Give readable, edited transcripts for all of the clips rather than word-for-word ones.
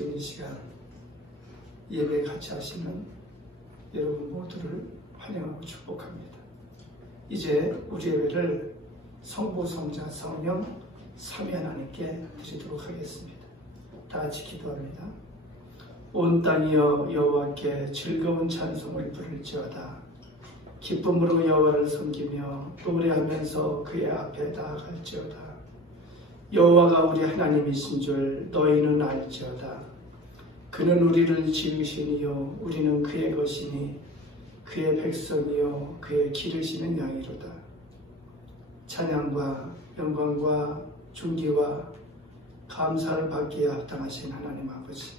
지금 이 시간 예배 같이 하시는 여러분 모두를 환영하고 축복합니다. 이제 우리 예배를 성부, 성자, 성령, 삼위 하나님께 드리도록 하겠습니다. 다 같이 기도합니다. 온 땅이여 여호와께 즐거운 찬송을 부를지어다. 기쁨으로 여호와를 섬기며 노래하면서 그의 앞에 나아갈지어다. 여호와가 우리 하나님이신 줄 너희는 알지어다. 그는 우리를 지으시니요 우리는 그의 것이니 그의 백성이요 그의 기르시는 양이로다. 찬양과 영광과 존귀와 감사를 받기에 합당하신 하나님 아버지,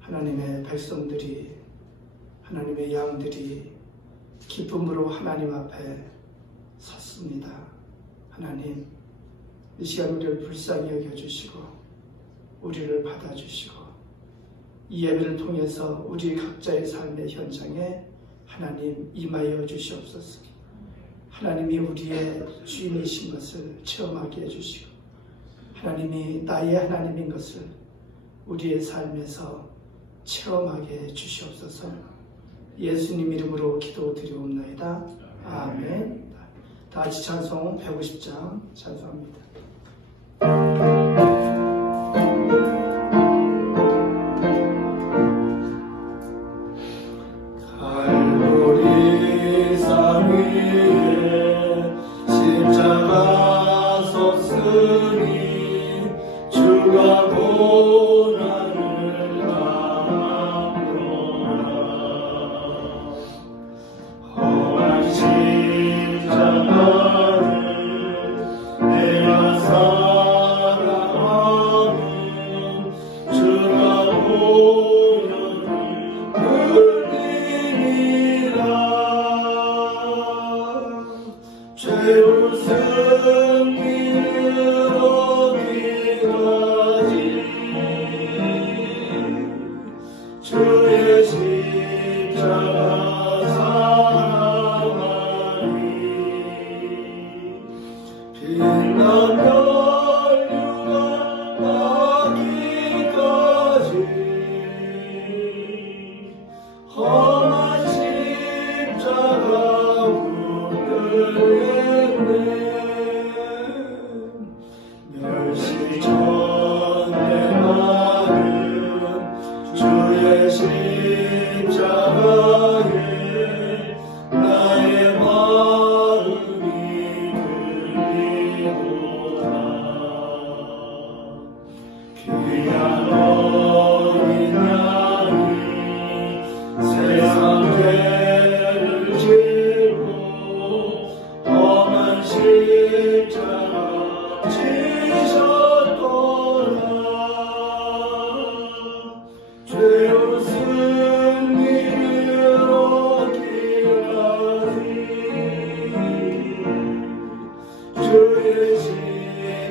하나님의 백성들이, 하나님의 양들이 기쁨으로 하나님 앞에 섰습니다. 하나님, 이 시간 우리를 불쌍히 여겨주시고 우리를 받아주시고 이 예배를 통해서 우리 각자의 삶의 현장에 하나님 임하여 주시옵소서. 하나님이 우리의 주인이신 것을 체험하게 해주시고 하나님이 나의 하나님인 것을 우리의 삶에서 체험하게 해주시옵소서. 예수님 이름으로 기도드리옵나이다. 아멘. 다 같이 찬송 150장 찬송합니다. 갈보리 산 위에 십자가 섰으니 주가 고난을 당함도다. 험한 십자가를 내가 사랑하는 주가 고난을 흘리니라. 죄로 승리를 얻기까지 주의 십자가 사랑하니 빛난 혈류가 나기까지 험한 십자가 붙들겠네. 멸시전대 나는 주의 십자가에 나의 마음이 들리도다. 귀한 어린 양이 세상 죄를 지고 험한 십자가 지셨도다. 죄로 승리를 얻기까지 주의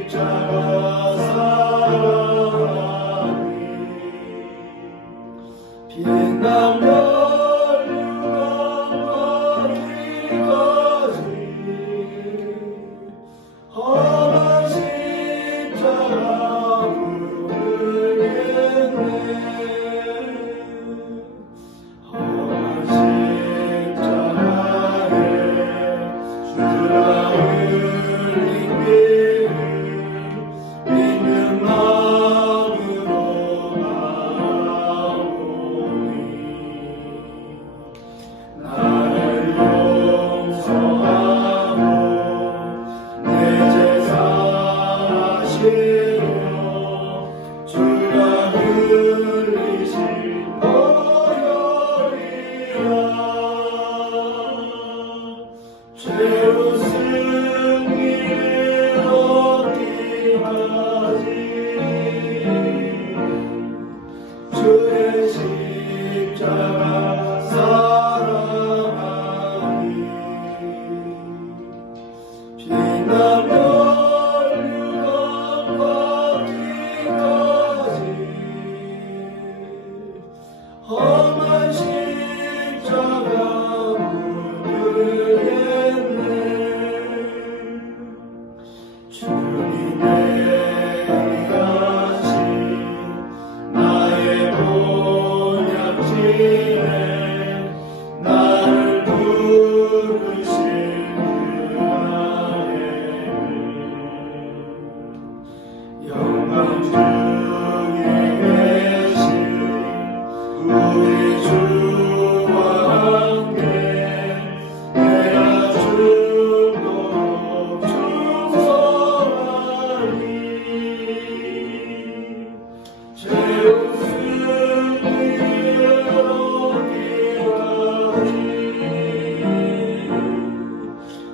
십자가 사랑하니 빛난 혈류가 나기까지 험한 십자가 붙들겠네. 험한 십자가에 주가 흘린 피를 믿는 마음으로 바라보니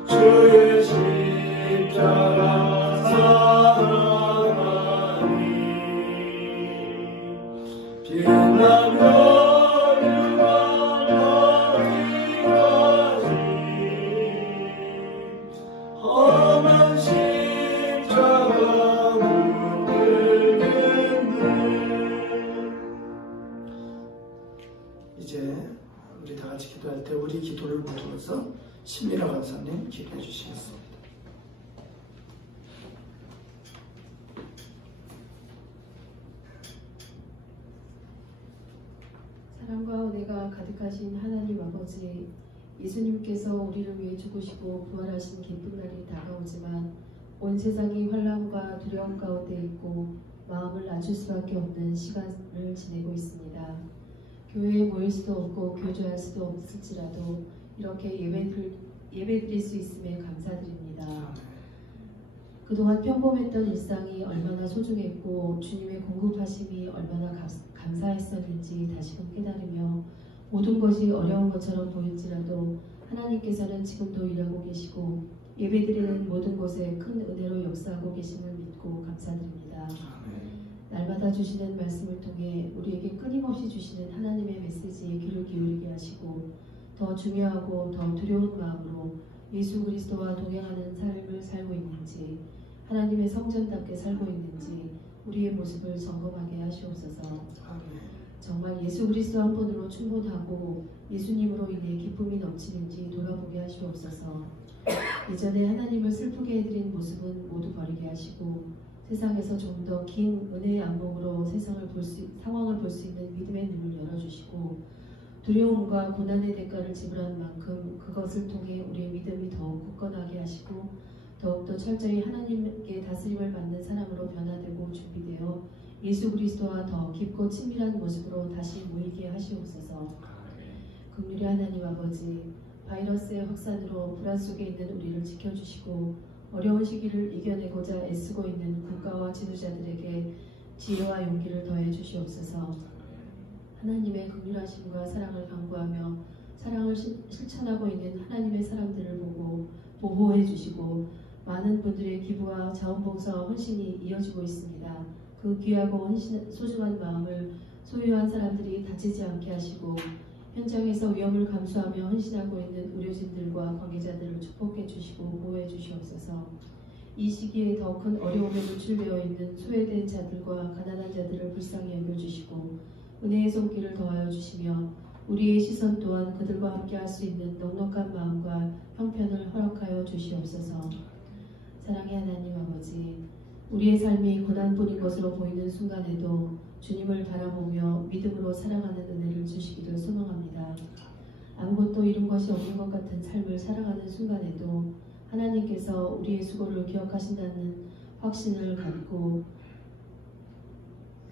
주의 십자가 사랑하니 빛나며 유망하기까지 험한 십자가 붙들겠네. 이제 우리 다 같이 기도할 때 우리 기도를 모두어서 신미라 간사님 기도해 주시겠습니다. 사랑과 은혜가 가득하신 하나님 아버지, 예수님께서 우리를 위해 죽으시고 부활하신 기쁜 날이 다가오지만 온 세상이 환난과 두려움 가운데 있고 마음을 낮출 수밖에 없는 시간을 지내고 있습니다. 교회에 모일 수도 없고 교제할 수도 없을지라도 이렇게 예배드릴 수 있음에 감사드립니다. 그동안 평범했던 일상이 얼마나 소중했고 주님의 공급하심이 얼마나 감사했었는지 다시금 깨달으며 모든 것이 어려운 것처럼 보일지라도 하나님께서는 지금도 일하고 계시고 예배드리는 모든 곳에 큰 은혜로 역사하고 계심을 믿고 감사드립니다. 날마다 주시는 말씀을 통해 우리에게 끊임없이 주시는 하나님의 메시지에 귀를 기울이게 하시고 더 중요하고 더 두려운 마음으로 예수 그리스도와 동행하는 삶을 살고 있는지, 하나님의 성전답게 살고 있는지 우리의 모습을 점검하게 하시옵소서. 정말 예수 그리스도 한 분으로 충분하고 예수님으로 인해 기쁨이 넘치는지 돌아보게 하시옵소서. 이전에 하나님을 슬프게 해드린 모습은 모두 버리게 하시고 세상에서 좀 더 긴 은혜의 안목으로 상황을 볼 수 있는 믿음의 눈을 열어주시고 두려움과 고난의 대가를 지불한 만큼 그것을 통해 우리의 믿음이 더욱 굳건하게 하시고 더욱더 철저히 하나님께 다스림을 받는 사람으로 변화되고 준비되어 예수 그리스도와 더 깊고 친밀한 모습으로 다시 모이게 하시옵소서. 긍휼의 하나님 아버지, 바이러스의 확산으로 불안 속에 있는 우리를 지켜주시고 어려운 시기를 이겨내고자 애쓰고 있는 국가와 지도자들에게 지혜와 용기를 더해 주시옵소서. 하나님의 긍휼하심과 사랑을 간구하며 사랑을 실천하고 있는 하나님의 사람들을 보고 보호해 주시고 많은 분들의 기부와 자원봉사와 헌신이 이어지고 있습니다. 그 귀하고 소중한 마음을 소유한 사람들이 다치지 않게 하시고 현장에서 위험을 감수하며 헌신하고 있는 의료진들과 관계자들을 축복해 주시고 보호해 주시옵소서. 이 시기에 더 큰 어려움에 노출되어 있는 소외된 자들과 가난한 자들을 불쌍히 여겨주시고 은혜의 손길을 더하여 주시며 우리의 시선 또한 그들과 함께 할 수 있는 넉넉한 마음과 형편을 허락하여 주시옵소서. 사랑의 하나님 아버지, 우리의 삶이 고난뿐인 것으로 보이는 순간에도 주님을 바라보며 믿음으로 살아가는 은혜를 주시기를 소망합니다. 아무것도 이룬 것이 없는 것 같은 삶을 살아가는 순간에도 하나님께서 우리의 수고를 기억하신다는 확신을 갖고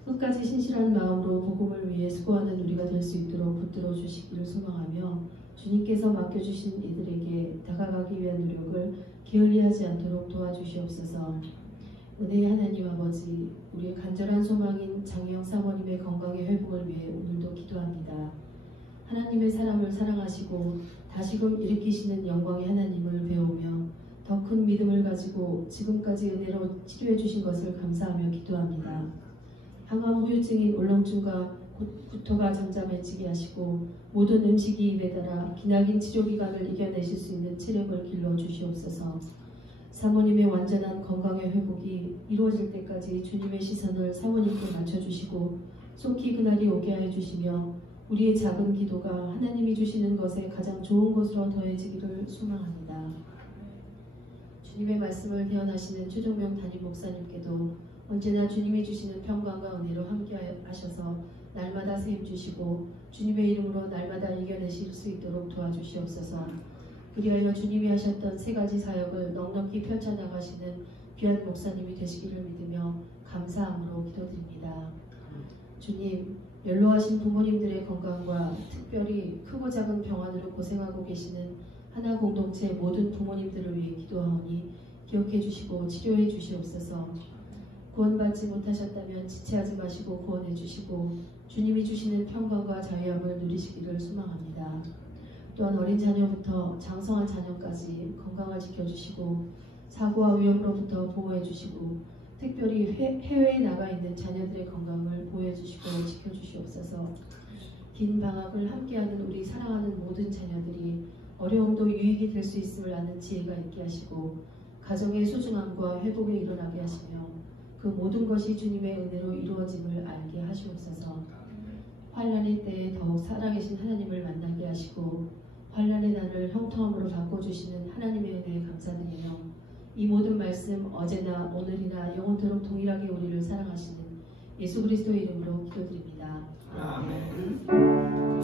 끝까지 신실한 마음으로 복음을 위해 수고하는 우리가 될 수 있도록 붙들어 주시기를 소망하며 주님께서 맡겨주신 이들에게 다가가기 위한 노력을 게을리하지 않도록 도와주시옵소서. 은혜의 하나님 아버지, 우리의 간절한 소망인 장혜영 사모님의 건강의 회복을 위해 오늘도 기도합니다. 하나님의 사람을 사랑하시고 다시금 일으키시는 영광의 하나님을 배우며 더 큰 믿음을 가지고 지금까지 은혜로 치료해 주신 것을 감사하며 기도합니다. 항암 후유증인 울렁증과 구토가 잠잠해지게 하시고 모든 음식이 입에 닿아 기나긴 치료 기간을 이겨내실 수 있는 체력을 길러 주시옵소서. 사모님의 완전한 건강의 회복이 이루어질 때까지 주님의 시선을 사모님께 맞춰주시고 속히 그날이 오게 하여 주시며 우리의 작은 기도가 하나님이 주시는 것에 가장 좋은 것으로 더해지기를 소망합니다. 주님의 말씀을 대언하시는 최종명 담임 목사님께도 언제나 주님이 주시는 평강과 은혜로 함께 하셔서 날마다 세임 주시고 주님의 이름으로 날마다 이겨내실 수 있도록 도와주시옵소서. 그리하여 주님이 하셨던 세 가지 사역을 넉넉히 펼쳐나가시는 귀한 목사님이 되시기를 믿으며 감사함으로 기도드립니다. 주님, 연로하신 부모님들의 건강과 특별히 크고 작은 병환으로 고생하고 계시는 하나 공동체 모든 부모님들을 위해 기도하오니 기억해 주시고 치료해 주시옵소서. 구원받지 못하셨다면 지체하지 마시고 구원해 주시고 주님이 주시는 평강과 자유함을 누리시기를 소망합니다. 또한 어린 자녀부터 장성한 자녀까지 건강을 지켜주시고 사고와 위험으로부터 보호해 주시고 특별히 해외에 나가 있는 자녀들의 건강을 보호해 주시고 지켜주시옵소서. 긴 방학을 함께하는 우리 사랑하는 모든 자녀들이 어려움도 유익이 될 수 있음을 아는 지혜가 있게 하시고 가정의 소중함과 회복에 일어나게 하시며 그 모든 것이 주님의 은혜로 이루어짐을 알게 하시옵소서. 환난의 때에 더욱 살아계신 하나님을 만나게 하시고 환난의 날을 형통함으로 바꿔주시는 하나님의 은혜에 감사드리며 이 모든 말씀 어제나 오늘이나 영원토록 동일하게 우리를 사랑하시는 예수 그리스도의 이름으로 기도드립니다. 아멘.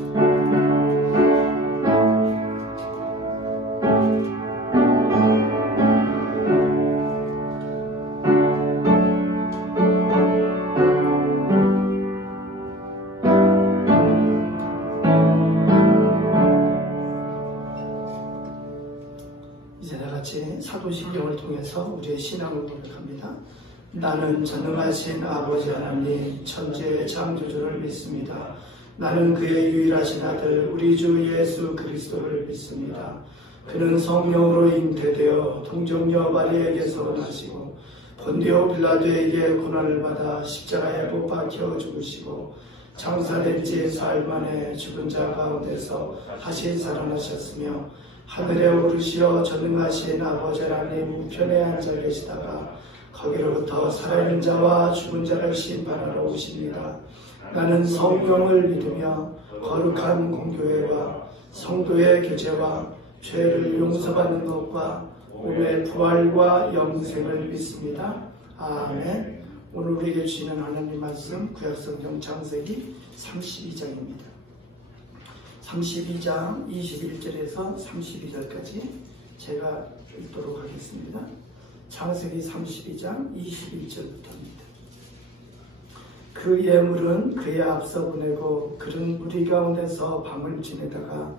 이제 다같이 사도신경을 통해서 우리의 신앙을 고백합니다. 나는 전능하신 아버지 하나님 천지의 창조주를 믿습니다. 나는 그의 유일하신 아들 우리 주 예수 그리스도를 믿습니다. 그는 성령으로 잉태되어 동정녀 마리아에게서 나시고 본디오 빌라도에게 고난을 받아 십자가에 못 박혀 죽으시고 장사된 지 사흘 만에 죽은 자 가운데서 다시 살아나셨으며 하늘에 오르시어 전능하신 아버지 하나님 우편에 앉아 계시다가 거기로부터 살아있는 자와 죽은 자를 심판하러 오십니다. 나는 성령을 믿으며 거룩한 공교회와 성도의 교제와 죄를 용서받는 것과 몸의 부활과 영생을 믿습니다. 아멘. 오늘 우리에게 주시는 하나님 말씀 구약성경 창세기 32장입니다. 32장 21절에서 32절까지 제가 읽도록 하겠습니다. 창세기 32장 21절부터입니다. 그 예물은 그의 앞서 보내고 그는 무리 가운데서 밤을 지내다가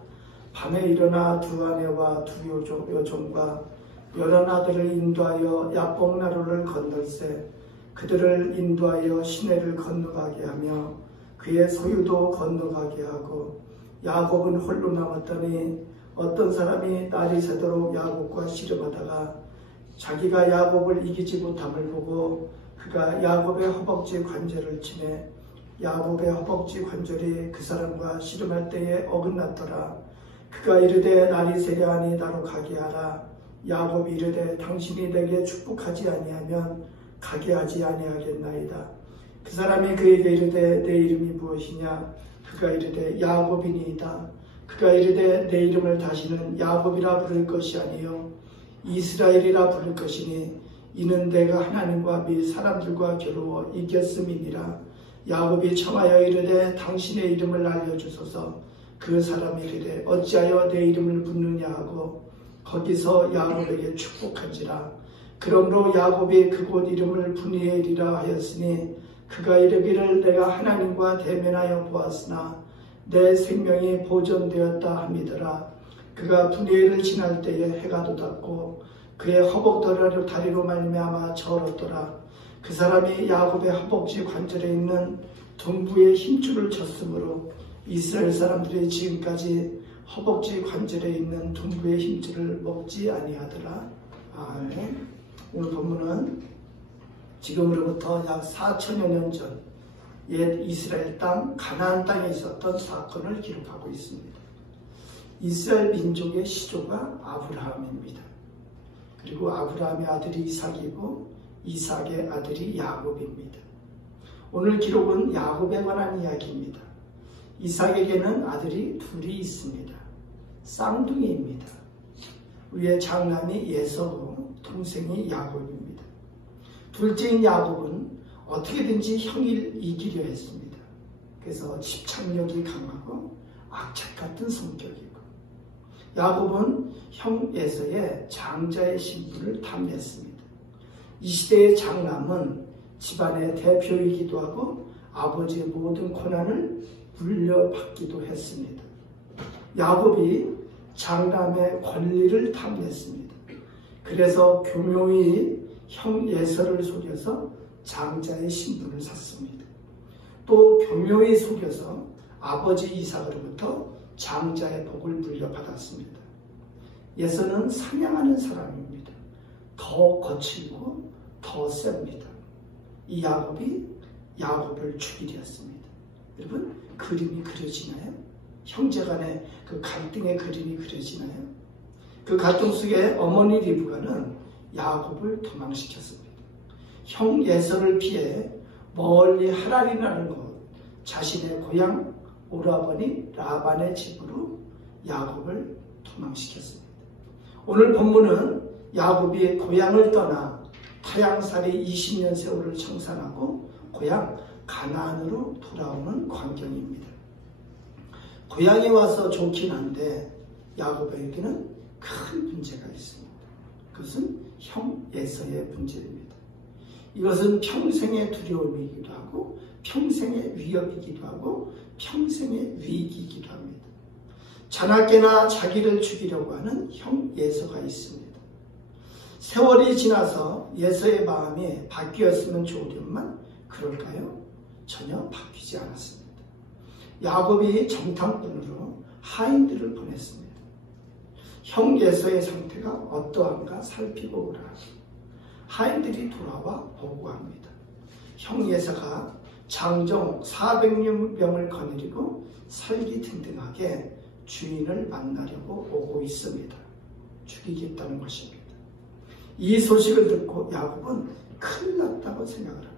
밤에 일어나 두 아내와 두 여종과 여러 아들을 인도하여 야복나루를 건널세 그들을 인도하여 시내를 건너가게 하며 그의 소유도 건너가게 하고 야곱은 홀로 남았더니 어떤 사람이 날이 새도록 야곱과 씨름하다가 자기가 야곱을 이기지 못함을 보고 그가 야곱의 허벅지 관절을 치매 야곱의 허벅지 관절이 그 사람과 씨름할 때에 어긋났더라. 그가 이르되 날이 새려하니 나로 가게 하라. 야곱이 이르되 당신이 내게 축복하지 아니하면 가게 하지 아니하겠나이다. 그 사람이 그에게 이르되 내 이름이 무엇이냐. 그가 이르되 야곱이니이다. 그가 이르되 내 이름을 다시는 야곱이라 부를 것이 아니요 이스라엘이라 부를 것이니 이는 내가 하나님과 및 사람들과 겨루어 이겼음이니라. 야곱이 청하여 이르되 당신의 이름을 알려주소서. 그 사람이 이르되 어찌하여 내 이름을 묻느냐 하고 거기서 야곱에게 축복한지라. 그러므로 야곱이 그곳 이름을 브니엘이라 하였으니 그가 이르기를 내가 하나님과 대면하여 보았으나 내 생명이 보존되었다 함이더라. 그가 브니엘을 지날 때에 해가 돋았고 그의 허벅 다리로 말미암아 절었더라. 그 사람이 야곱의 허벅지 관절에 있는 둥부의 힘줄을 쳤으므로 이스라엘 사람들이 지금까지 허벅지 관절에 있는 둥부의 힘줄을 먹지 아니하더라. 아멘. 오늘 본문은 지금으로부터 약 4천여 년 전 옛 이스라엘 땅 가나안 땅에 있었던 사건을 기록하고 있습니다. 이스라엘 민족의 시조가 아브라함입니다. 그리고 아브라함의 아들이 이삭이고 이삭의 아들이 야곱입니다. 오늘 기록은 야곱에 관한 이야기입니다. 이삭에게는 아들이 둘이 있습니다. 쌍둥이입니다. 위에 장남이 에서고 동생이 야곱입니다. 둘째인 야곱은 어떻게든지 형을 이기려 했습니다. 그래서 집착력이 강하고 악착 같은 성격이고 야곱은 형 에서의 장자의 신분을 탐냈습니다. 이 시대의 장남은 집안의 대표이기도 하고 아버지의 모든 권한을 물려받기도 했습니다. 야곱이 장남의 권리를 탐냈습니다. 그래서 교묘히 형 에서를 속여서 장자의 신분을 샀습니다. 또 교묘히 속여서 아버지 이삭으로부터 장자의 복을 물려받았습니다. 예서는 사냥하는 사람입니다. 더 거칠고 더 셉니다. 이 야곱이 야곱을 죽이려습니다. 여러분, 그림이 그려지나요? 형제간의 그 갈등의 그림이 그려지나요? 그 갈등 속에 어머니 리브가는 야곱을 도망시켰습니다. 형 예서를 피해 멀리 하란이라는 곳, 자신의 고향 오라버니 라반의 집으로 야곱을 도망시켰습니다. 오늘 본문은 야곱이 고향을 떠나 타향살이 20년 세월을 청산하고 고향 가나안으로 돌아오는 광경입니다. 고향에 와서 좋긴 한데 야곱에게는 큰 문제가 있습니다. 그것은 형 에서의 문제입니다. 이것은 평생의 두려움이기도 하고 평생의 위협이기도 하고 평생의 위기이기도 합니다. 자나깨나 자기를 죽이려고 하는 형 에서가 있습니다. 세월이 지나서 에서의 마음이 바뀌었으면 좋으련만 그럴까요? 전혀 바뀌지 않았습니다. 야곱이 정탐꾼으로 하인들을 보냈습니다. 형 에서의 상태가 어떠한가 살피고 오라. 하인들이 돌아와 보고합니다. 형 에서가 장정 400명을 거느리고 살기등등하게 주인을 만나려고 오고 있습니다. 죽이겠다는 것입니다. 이 소식을 듣고 야곱은 큰일 났다고 생각을 합니다.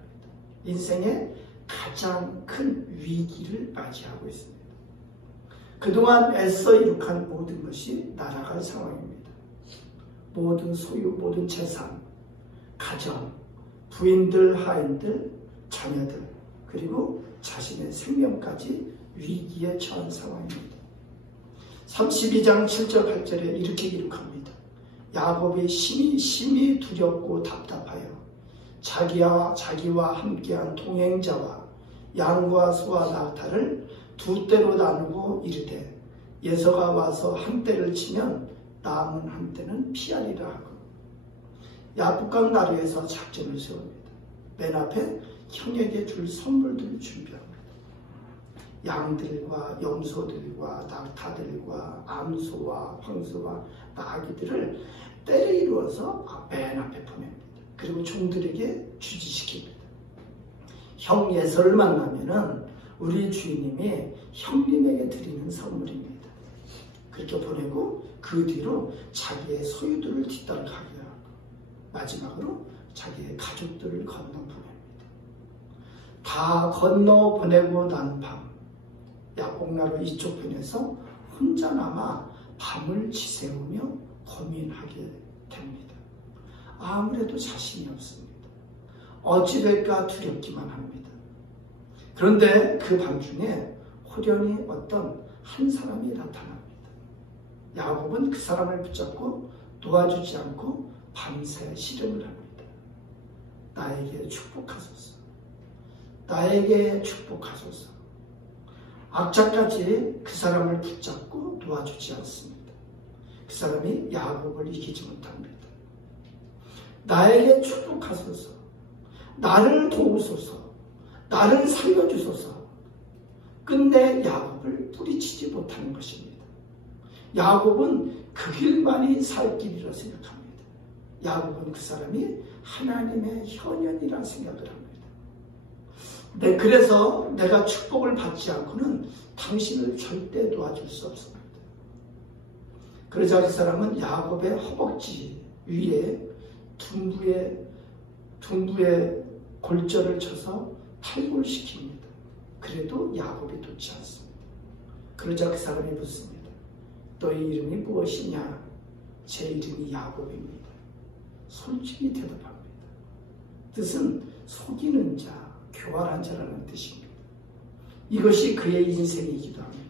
인생의 가장 큰 위기를 맞이하고 있습니다. 그동안 애써 이룩한 모든 것이 날아갈 상황입니다. 모든 소유, 모든 재산, 가정, 부인들, 하인들, 자녀들, 그리고 자신의 생명까지 위기에 처한 상황입니다. 32장 7절 8절에 이렇게 기록합니다. 야곱이 심히 두렵고 답답하여 자기와 함께한 동행자와 양과 소와 낙타를 두 떼로 나누고 이르되 예서가 와서 한 떼를 치면 남은 한 떼는 피하리라 하고 야복강 나루에서 작전을 세웁니다. 맨 앞에 형에게 줄 선물들을 준비합니다. 양들과 염소들과 낙타들과 암소와 황소와 나귀들을 떼를 이루어서 맨 앞에 보냅니다. 그리고 종들에게 주지시킵니다. 형 예서를 만나면은 우리 주인님이 형님에게 드리는 선물입니다. 그렇게 보내고 그 뒤로 자기의 소유들을 뒤따라가게 하고 마지막으로 자기의 가족들을 건너 보냅니다. 다 건너 보내고 난 밤 야복나루 이쪽 편에서 혼자 남아 밤을 지새우며 고민하게 됩니다. 아무래도 자신이 없습니다. 어찌될까 두렵기만 합니다. 그런데 그 밤중에 호련히 어떤 한 사람이 나타납니다. 야곱은 그 사람을 붙잡고 놓아주지 않고 밤새 씨름을 합니다. 나에게 축복하소서. 나에게 축복하소서. 악자까지 그 사람을 붙잡고 놓아주지 않습니다. 그 사람이 야곱을 이기지 못합니다. 나에게 축복하소서. 나를 도우소서. 나를 살려주소서. 끝내 야곱을 뿌리치지 못하는 것입니다. 야곱은 그 길만이 살 길이라 생각합니다. 야곱은 그 사람이 하나님의 현현이라 생각을 합니다. 네, 그래서 내가 축복을 받지 않고는 당신을 절대 도와줄 수 없습니다. 그러자 그 사람은 야곱의 허벅지 위에 둔부에 골절을 쳐서 탈골시킵니다. 그래도 야곱이 돋지 않습니다. 그러자 그 사람이 묻습니다. 너의 이름이 무엇이냐? 제 이름이 야곱입니다. 솔직히 대답합니다. 뜻은 속이는 자, 교활한 자라는 뜻입니다. 이것이 그의 인생이기도 합니다.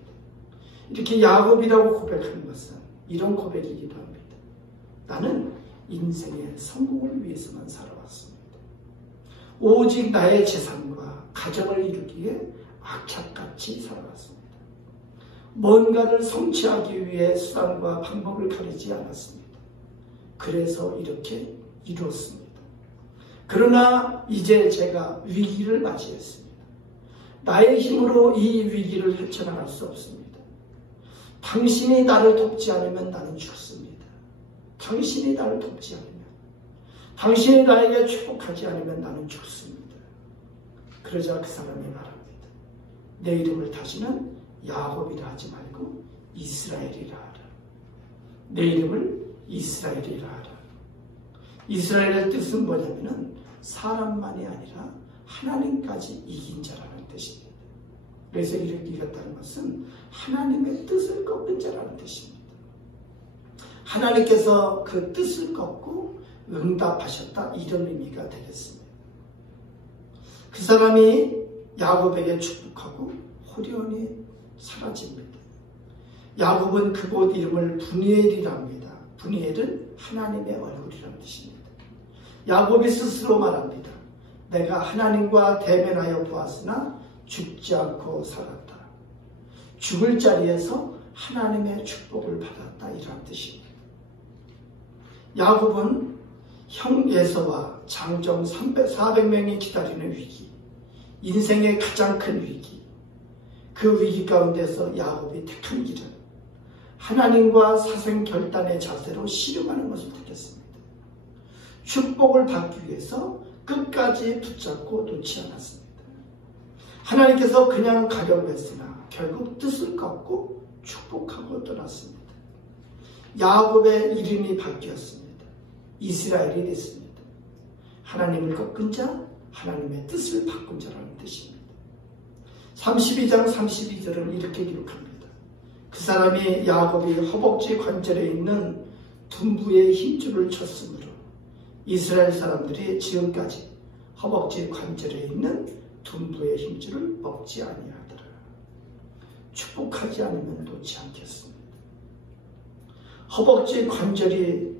이렇게 야곱이라고 고백하는 것은 이런 고백이기도 합니다. 나는 인생의 성공을 위해서만 살아왔습니다. 오직 나의 재산과 가정을 이루기에 악착같이 살아왔습니다. 뭔가를 성취하기 위해 수단과 방법을 가리지 않았습니다. 그래서 이렇게 이루었습니다. 그러나 이제 제가 위기를 맞이했습니다. 나의 힘으로 이 위기를 헤쳐나갈 수 없습니다. 당신이 나를 돕지 않으면 나는 죽습니다. 당신이 나를 돕지 않으면, 당신이 나에게 축복하지 않으면 나는 죽습니다. 그러자 그 사람이 말합니다. 내 이름을 다시는 야곱이라 하지 말고 이스라엘이라 하라. 내 이름을 이스라엘이라 하라. 이스라엘의 뜻은 뭐냐면은 사람만이 아니라 하나님까지 이긴 자라는 뜻입니다. 그래서 이렇게 이겼다는 것은 하나님의 뜻을 꺾은 자라는 뜻입니다. 하나님께서 그 뜻을 꺾고 응답하셨다, 이런 의미가 되겠습니다. 그 사람이 야곱에게 축복하고 호련히 사라집니다. 야곱은 그곳 이름을 브니엘이라 합니다. 브니엘은 하나님의 얼굴이라는 뜻입니다. 야곱이 스스로 말합니다. 내가 하나님과 대면하여 보았으나 죽지 않고 살았다. 죽을 자리에서 하나님의 축복을 받았다, 이런 뜻입니다. 야곱은 형 에서와 장정 400명이 기다리는 위기, 인생의 가장 큰 위기, 그 위기 가운데서 야곱이 택한 길은 하나님과 사생결단의 자세로 씨름하는 것을 택했습니다. 축복을 받기 위해서 끝까지 붙잡고 놓지 않았습니다. 하나님께서 그냥 가려고 했으나 결국 뜻을 꺾고 축복하고 떠났습니다. 야곱의 이름이 바뀌었습니다. 이스라엘이 됐습니다. 하나님을 꺾은 자, 하나님의 뜻을 바꾼 자라는 뜻입니다. 32장 32절은 이렇게 기록합니다. 그 사람이 야곱이 허벅지 관절에 있는 둔부의 힘줄을 쳤으므로 이스라엘 사람들이 지금까지 허벅지 관절에 있는 둔부의 힘줄을 먹지 아니하더라. 축복하지 않으면 놓지 않겠습니다. 허벅지 관절이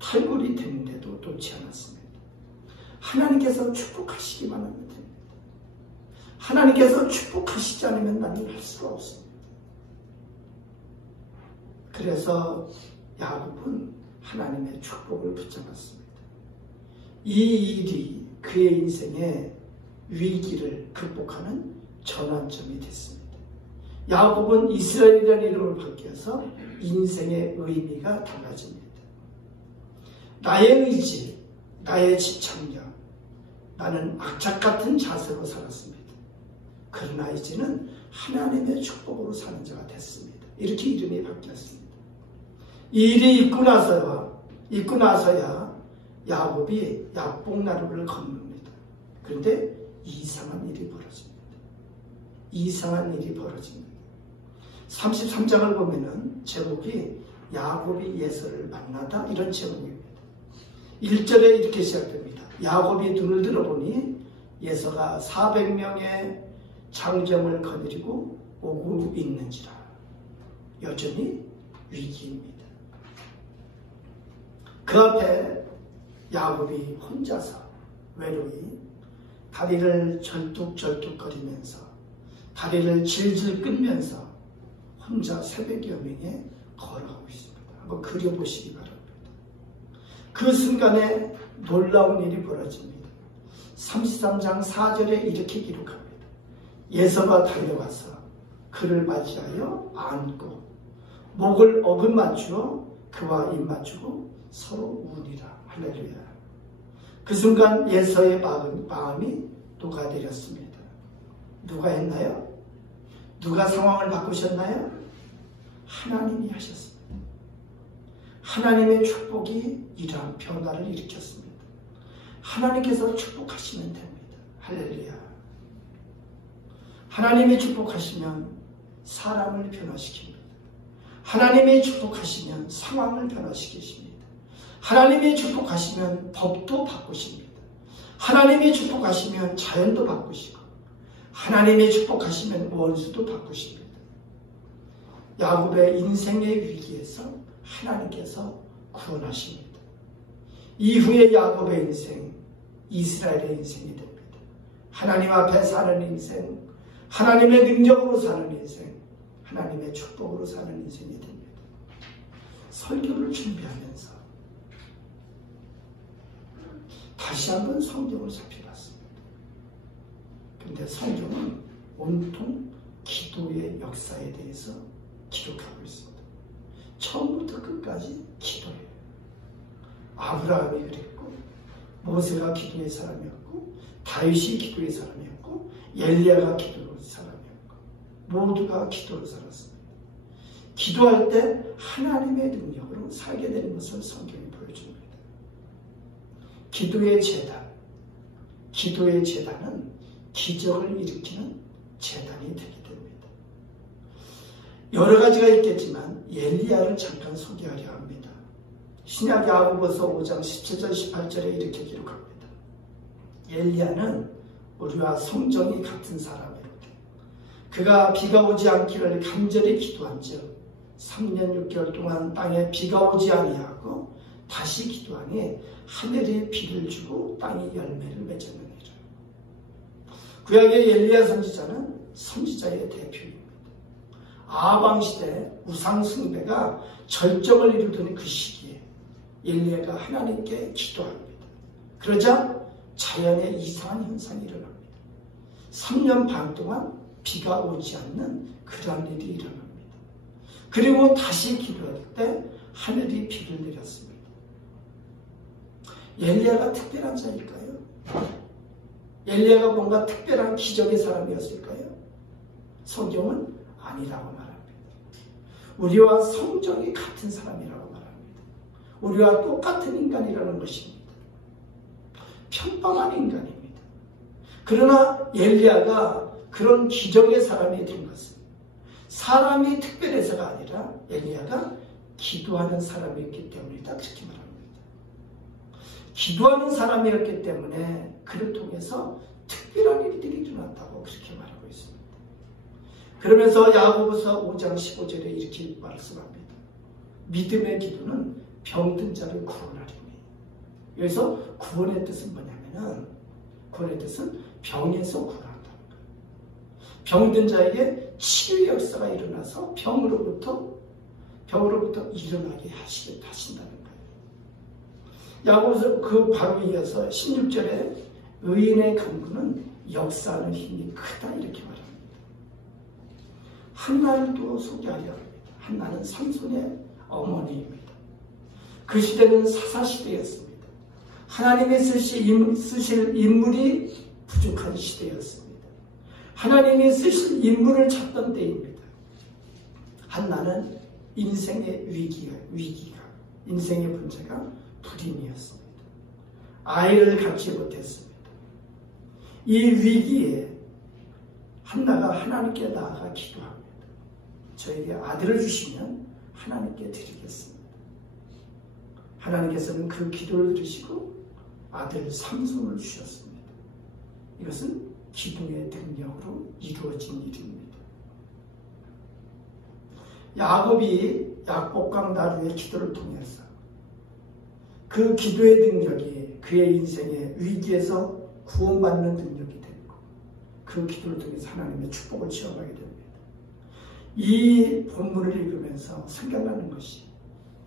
탈골이 되는데도 놓지 않았습니다. 하나님께서 축복하시기만 하면 됩니다. 하나님께서 축복하시지 않으면 나는 할 수가 없습니다. 그래서 야곱은 하나님의 축복을 붙잡았습니다. 이 일이 그의 인생의 위기를 극복하는 전환점이 됐습니다. 야곱은 이스라엘이라는 이름을 바뀌어서 인생의 의미가 달라집니다. 나의 의지, 나의 집착력, 나는 악착 같은 자세로 살았습니다. 그러나 이제는 하나님의 축복으로 사는 자가 됐습니다. 이렇게 이름이 바뀌었습니다. 이 일이 있고 나서야 야곱이 야복나루를 건넙니다. 그런데 이상한 일이 벌어집니다. 이상한 일이 벌어집니다. 33장을 보면은 제목이 야곱이 예서를 만나다, 이런 제목입니다. 1절에 이렇게 시작됩니다. 야곱이 눈을 들어보니 예서가 400명의 장정을 거느리고 오고 있는지라. 여전히 위기입니다. 그 앞에 야곱이 혼자서 외로이 다리를 절뚝절뚝거리면서, 다리를 질질 끌면서 혼자 새벽 여명에 걸어가고 있습니다. 한번 그려보시기 바랍니다. 그 순간에 놀라운 일이 벌어집니다. 33장 4절에 이렇게 기록합니다. 예서가 달려와서 그를 맞이하여 안고 목을 어긋맞추어 그와 입 맞추고 서로 우니라. 할렐루야. 그 순간 예서의 마음이 녹아내렸습니다. 누가 했나요? 누가 상황을 바꾸셨나요? 하나님이 하셨습니다. 하나님의 축복이 이러한 변화를 일으켰습니다. 하나님께서 축복하시면 됩니다. 할렐루야. 하나님이 축복하시면 사람을 변화시킵니다. 하나님이 축복하시면 상황을 변화시키십니다. 하나님이 축복하시면 법도 바꾸십니다. 하나님이 축복하시면 자연도 바꾸시고, 하나님이 축복하시면 원수도 바꾸십니다. 야곱의 인생의 위기에서 하나님께서 구원하십니다. 이후에 야곱의 인생, 이스라엘의 인생이 됩니다. 하나님 앞에 사는 인생, 하나님의 능력으로 사는 인생, 하나님의 축복으로 사는 인생이 됩니다. 설교를 준비하면서 다시 한번 성경을 살펴봤습니다. 그런데 성경은 온통 기도의 역사에 대해서 기록하고 있습니다. 처음부터 끝까지 기도예요. 아브라함이 그랬고, 모세가 기도의 사람이었고, 다윗이 기도의 사람이었고, 엘리야가 기도의 사람이었고, 모두가 기도로 살았습니다. 기도할 때 하나님의 능력으로 살게 되는 것을 성경이 보여줍니다. 기도의 제단은 기적을 일으키는 제단이 되게 됩니다. 여러 가지가 있겠지만 엘리야를 잠깐 소개하려 합니다. 신약 야고보서 5장 17절 18절에 이렇게 기록합니다. 엘리야는 우리와 성정이 같은 사람이었다. 그가 비가 오지 않기를 간절히 기도한즉 3년 6개월 동안 땅에 비가 오지 아니하고 다시 기도하니 하늘에 비를 주고 땅이 열매를 맺었느니라. 구약의 엘리야 선지자는 선지자의 대표입니다. 아방 시대 우상 숭배가 절정을 이루던 그 시기에 엘리야가 하나님께 기도합니다. 그러자 자연의 이상한 현상이 일어납니다. 3년 반 동안 비가 오지 않는 그러한 일이 일어납니다. 그리고 다시 기도할 때 하늘이 비를 내렸습니다. 엘리야가 특별한 자일까요? 엘리야가 뭔가 특별한 기적의 사람이었을까요? 성경은 아니라고 말합니다. 우리와 성정이 같은 사람이라고 말합니다. 우리와 똑같은 인간이라는 것입니다. 평범한 인간입니다. 그러나 엘리야가 그런 기적의 사람이 된 것은 사람이 특별해서가 아니라 엘리야가 기도하는 사람이었기 때문이다, 그렇게 말합니다. 기도하는 사람이었기 때문에 그를 통해서 특별한 일들이 일어났다고 그렇게 말하고 있습니다. 그러면서 야고보서 5장 15절에 이렇게 말씀합니다. 믿음의 기도는 병든 자를 구원하리니. 여기서 구원의 뜻은 뭐냐면은, 구원의 뜻은 병에서 구원한다는 거예요. 병든 자에게 치유의 역사가 일어나서 병으로부터 일어나게 하신다는 거예요. 야고보서 그 바로 이어서 16절에 의인의 간구는 역사하는 힘이 크다, 이렇게 말합니다. 한나를 또 소개하려 합니다. 한나는 삼손의 어머니입니다. 그 시대는 사사시대였습니다. 하나님이 쓰실 인물이 부족한 시대였습니다. 하나님이 쓰실 인물을 찾던 때입니다. 한나는 인생의 위기가 인생의 문제가 불임이었습니다. 아이를 갖지 못했습니다. 이 위기에 한나가 하나님께 나아가 기도합니다. 저에게 아들을 주시면 하나님께 드리겠습니다. 하나님께서는 그 기도를 들으시고 아들 삼손을 주셨습니다. 이것은 기도의 능력으로 이루어진 일입니다. 야곱이 약복강 나루의 기도를 통해서 그 기도의 능력이 그의 인생의 위기에서 구원받는 능력이 되고 그 기도를 통해서 하나님의 축복을 체험하게 됩니다. 이 본문을 읽으면서 생각나는 것이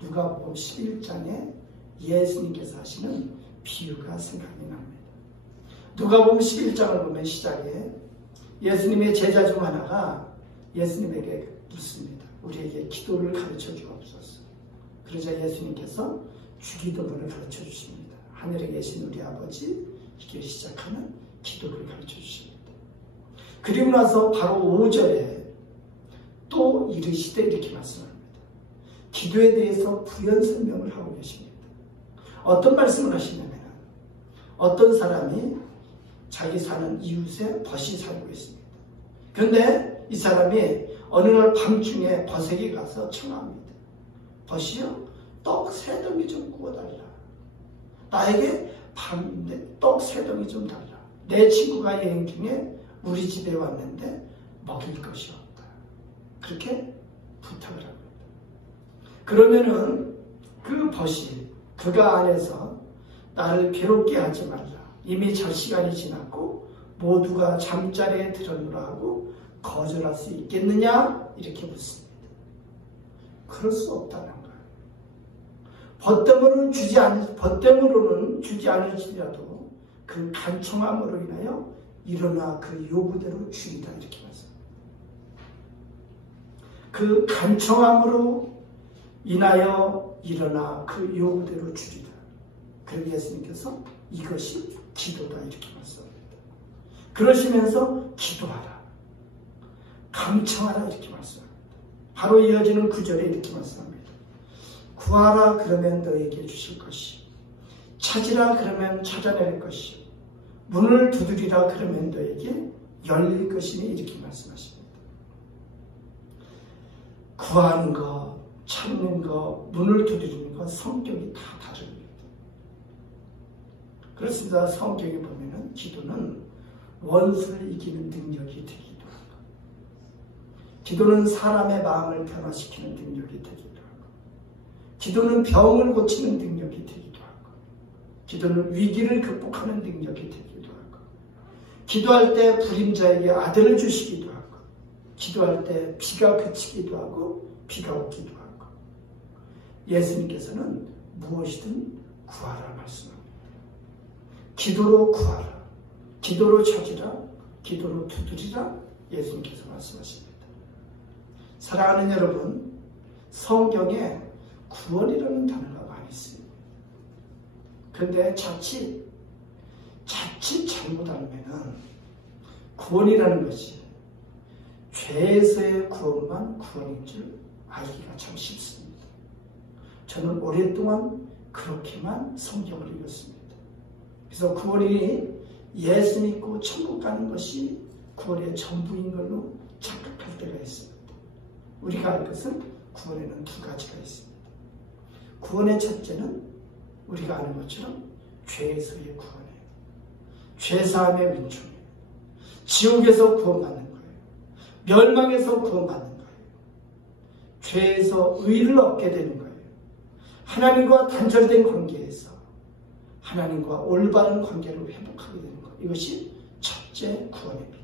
누가복음 11장에 예수님께서 하시는 비유가 생각이 납니다. 누가복음 11장을 보면 시작에 예수님의 제자 중 하나가 예수님에게 묻습니다. 우리에게 기도를 가르쳐 주옵소서. 그러자 예수님께서 주기도문을 가르쳐 주십니다. 하늘에 계신 우리 아버지, 이게 시작하는 기도를 가르쳐 주십니다. 그리고 나서 바로 5절에 또 이르시되 이렇게 말씀합니다. 기도에 대해서 부연 설명을 하고 계십니다. 어떤 말씀을 하시냐면 어떤 사람이 자기 사는 이웃에 벗이 살고 있습니다. 그런데 이 사람이 어느 날 밤중에 벗에게 가서 청합니다. 벗이요, 떡 3덩이 좀 구워달라. 나에게 떡 3덩이 좀 달라. 내 친구가 여행 중에 우리 집에 왔는데 먹일 것이 없다. 그렇게 부탁을 합니다. 그러면은 그 벗이 그가 안에서 나를 괴롭게 하지 말라. 이미 잘 시간이 지났고 모두가 잠자리에 들었노라 하고 거절할 수 있겠느냐? 이렇게 묻습니다. 그럴 수 없다는 거예요. 벗대물로는 주지 않을지라도 그 간청함으로 인하여 일어나 그 요구대로 줄이다 이렇게 말씀합니다. 그 간청함으로 인하여 일어나 그 요구대로 줄이다. 그리고 예수님께서 이것이 기도다 이렇게 말씀합니다. 그러시면서 기도하라, 감청하라 이렇게 말씀합니다. 바로 이어지는 구절에 이렇게 말씀합니다. 구하라 그러면 너에게 주실 것이, 찾으라 그러면 찾아낼 것이, 문을 두드리라 그러면 너에게 열릴 것이니 이렇게 말씀하십니다. 구하는 것, 찾는 것, 문을 두드리는 것 성격이 다 다릅니다. 그렇습니다. 성경에 보면은 기도는 원수를 이기는 능력이 되기도 하고, 기도는 사람의 마음을 변화시키는 능력이 되기도 하고, 기도는 병을 고치는 능력이 되기도 하고, 기도는 위기를 극복하는 능력이 되기도 하고, 기도할 때 불임자에게 아들을 주시기도 하고, 기도할 때 비가 그치기도 하고 비가 오기도 하고, 예수님께서는 무엇이든 구하라 말씀합니다. 기도로 구하라, 기도로 찾으라, 기도로 두드리라 예수님께서 말씀하십니다. 사랑하는 여러분, 성경에 구원이라는 단어가 많이 있습니다. 그런데 자칫 잘못 알면은 구원이라는 것이 죄에서의 구원만 구원인 줄 알기가 참 쉽습니다. 저는 오랫동안 그렇게만 성경을 읽었습니다. 그래서 구원이 예수 믿고 천국 가는 것이 구원의 전부인 걸로 착각할 때가 있습니다. 우리가 알 것은 구원에는 두 가지가 있습니다. 구원의 첫째는 우리가 아는 것처럼 죄에서의 구원이에요. 죄사함의 은총이에요. 지옥에서 구원받는 거예요. 멸망에서 구원받는 거예요. 죄에서 의를 얻게 되는 거예요. 하나님과 단절된 관계에서 하나님과 올바른 관계를 회복하게 되는 것. 이것이 첫째 구원입니다.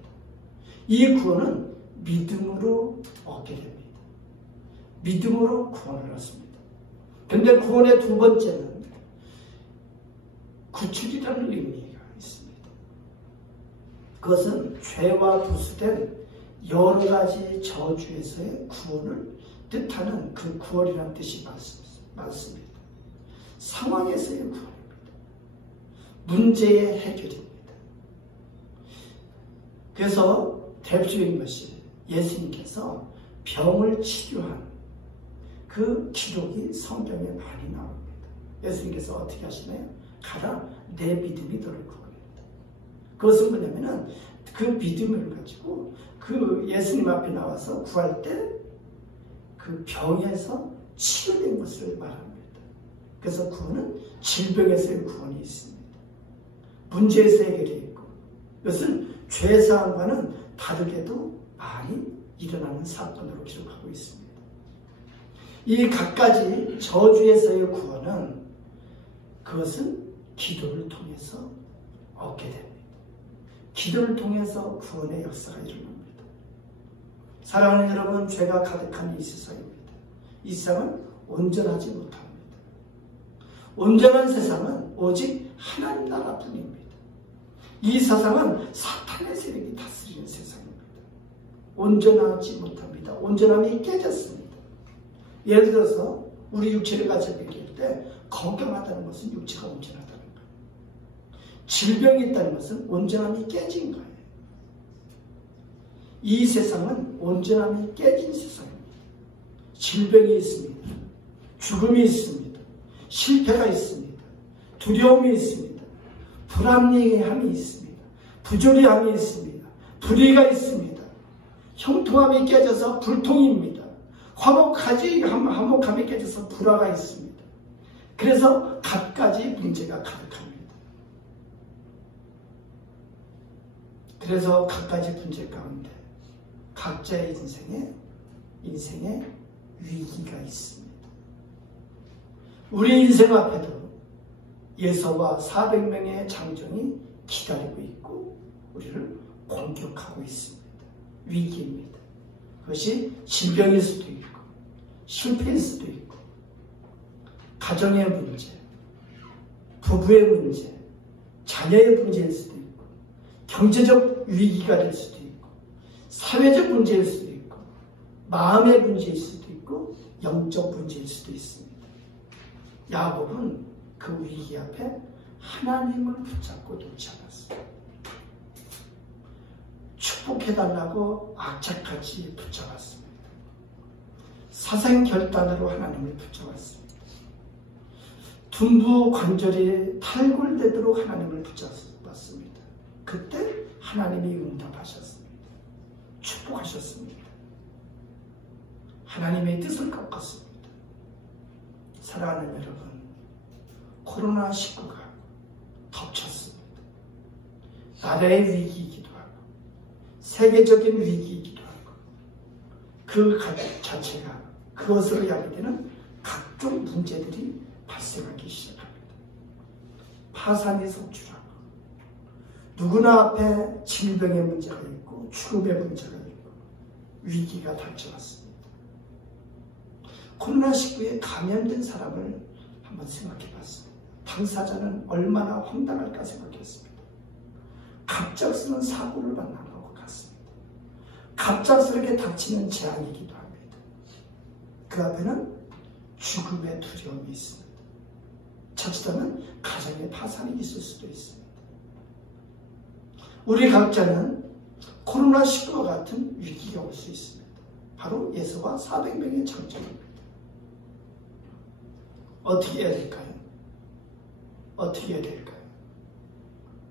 이 구원은 믿음으로 얻게 됩니다. 믿음으로 구원을 얻습니다. 그런데 구원의 두 번째는 구출이라는 의미가 있습니다. 그것은 죄와 부수된 여러 가지 저주에서의 구원을 뜻하는 그 구원이라는 뜻이 맞습니다. 상황에서의 구원입니다. 문제의 해결입니다. 그래서 대표적인 것이 예수님께서 병을 치료한 그 기록이 성경에 많이 나옵니다. 예수님께서 어떻게 하시나요? 가라, 내 믿음이 너를 구원했다. 그것은 뭐냐면은 그 믿음을 가지고 그 예수님 앞에 나와서 구할 때 그 병에서 치료된 것을 말합니다. 그래서 구원은 질병에서의 구원이 있습니다. 문제에서 해결이 있고, 이것은 죄사함과는 다르게도 많이 일어나는 사건으로 기록하고 있습니다. 이 각가지 저주에서의 구원은 그것은 기도를 통해서 얻게 됩니다. 기도를 통해서 구원의 역사가 일어납니다. 사랑하는 여러분, 죄가 가득한 이 세상입니다. 이 세상은 온전하지 못합니다. 온전한 세상은 오직 하나님 나라뿐입니다. 이 세상은 사탄의 세력이 다스리는 세상입니다. 온전하지 못합니다. 온전함이 깨졌습니다. 예를 들어서 우리 육체를 가지고 얘기할 때 건강하다는 것은 육체가 온전하다는 거예요. 질병이 있다는 것은 온전함이 깨진 거예요. 이 세상은 온전함이 깨진 세상입니다. 질병이 있습니다. 죽음이 있습니다. 실패가 있습니다. 두려움이 있습니다. 불합리함이 있습니다. 부조리함이 있습니다. 불의가 있습니다. 형통함이 깨져서 불통입니다. 화목함이 깨져서 불화가 있습니다. 그래서 갖가지 문제가 가득합니다. 그래서 갖가지 문제 가운데 각자의 인생에 위기가 있습니다. 우리 인생 앞에도 예서와 400명의 장정이 기다리고 있고 우리를 공격하고 있습니다. 위기입니다. 그것이 질병일 수도 있고 실패일 수도 있고 가정의 문제, 부부의 문제, 자녀의 문제일 수도 있고, 경제적 위기가 될 수도 있고, 사회적 문제일 수도 있고, 마음의 문제일 수도 있고, 영적 문제일 수도 있습니다. 야곱은 그 위기 앞에 하나님을 붙잡고 놓지 않았어요. 축복해달라고 악착같이 붙잡았습니다. 사생결단으로 하나님을 붙잡았습니다. 둔부 관절이 탈골되도록 하나님을 붙잡았습니다. 그때 하나님이 응답하셨습니다. 축복하셨습니다. 하나님의 뜻을 꺾었습니다. 사랑하는 여러분, 코로나19가 덮쳤습니다. 나라의 위기이기도 하고 세계적인 위기이기도 하고 그 자체가 그것으로 야기되는 각종 문제들이 발생하기 시작합니다. 파산이 속출하고 누구나 앞에 질병의 문제가 있고 죽음의 문제가 있고 위기가 닥쳐왔습니다. 코로나19에 감염된 사람을 한번 생각해 봤습니다. 당사자는 얼마나 황당할까 생각했습니다. 갑작스러운 사고를 만난 것 같습니다. 갑작스럽게 닥치는 재앙이기도 합니다. 그 앞에는 죽음의 두려움이 있습니다. 자칫하면 가정의 파산이 있을 수도 있습니다. 우리 각자는 코로나19와 같은 위기가 올 수 있습니다. 바로 예수와 400명의 장정입니다. 어떻게 해야 될까요? 어떻게 해야 될까요?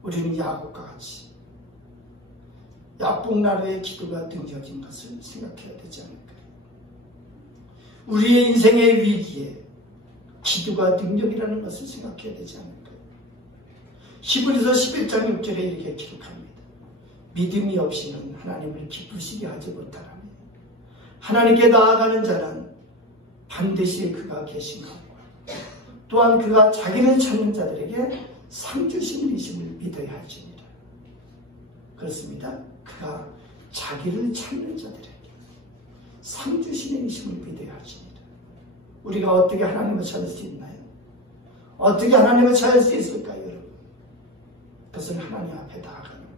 우리는 야곱과 같이 야복나루의 기도가 등져진 것을 생각해야 되지 않을까요? 우리의 인생의 위기에 기도가 능력이라는 것을 생각해야 되지 않을까요? 히브리서 11장 6절에 이렇게 기록합니다. 믿음이 없이는 하나님을 기쁘시게 하지 못하라니 하나님께 나아가는 자는 반드시 그가 계신 것과 또한 그가 자기를 찾는 자들에게 상 주시는 이심을 믿어야 할지니라. 그렇습니다. 그가 자기를 찾는 자들에게 상 주시는 이심을 믿어야 할지니라. 우리가 어떻게 하나님을 찾을 수 있나요? 어떻게 하나님을 찾을 수 있을까요, 여러분? 그것은 하나님 앞에 나아가는 거예요.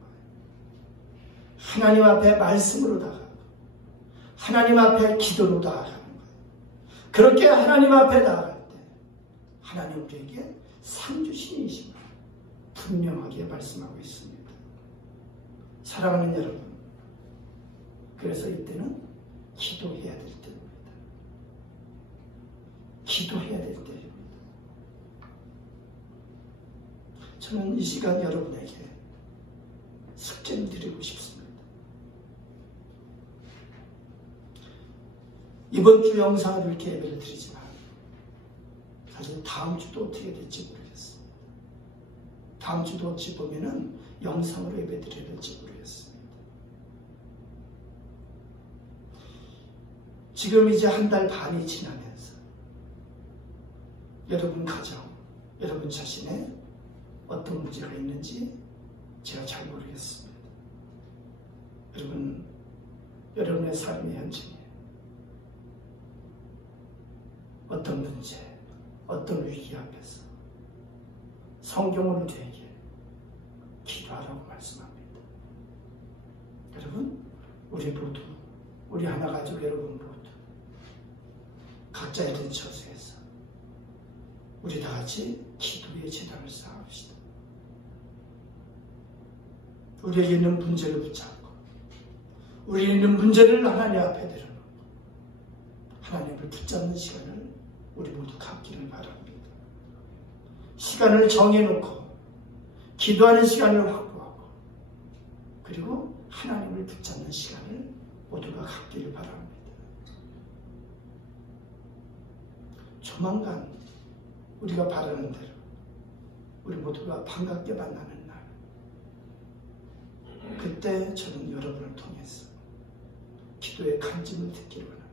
하나님 앞에 말씀으로 나아가고 하나님 앞에 기도로 나아가는 거예요. 그렇게 하나님 앞에 나아갈 때 하나님 우리에게 상 주시는 이심을 분명하게 말씀하고 있습니다. 사랑하는 여러분, 그래서 이때는 기도해야 될 때입니다. 기도해야 될 때입니다. 저는 이 시간 여러분에게 숙제를 드리고 싶습니다. 이번 주 영상을 이렇게 예배를 드리지만 사실 다음 주도 어떻게 될지 모르겠습니다. 다음 주도 어찌 보면은 영상으로 예배 드려야 될지 모르겠습니다. 지금 이제 한 달 반이 지나면서 여러분 가정, 여러분 자신의 어떤 문제가 있는지 제가 잘 모르겠습니다. 여러분의 삶의 현장에 어떤 문제, 어떤 위기 앞에서 성경을 되게 기도하라고 말씀합니다. 여러분, 우리 모두, 우리 하나가족 여러분 모두 각자에 대한 처소에서 우리 다 같이 기도의 제단을 쌓읍시다. 우리에게 있는 문제를 붙잡고 우리에게 있는 문제를 하나님 앞에 내려놓고 하나님을 붙잡는 시간을 우리 모두 갖기를 바랍니다. 시간을 정해놓고 기도하는 시간을 확보하고 그리고 하나님을 붙잡는 시간을 모두가 갖기를 바랍니다. 조만간 우리가 바라는 대로 우리 모두가 반갑게 만나는 날, 그때 저는 여러분을 통해서 기도의 간증을 듣기를 원합니다.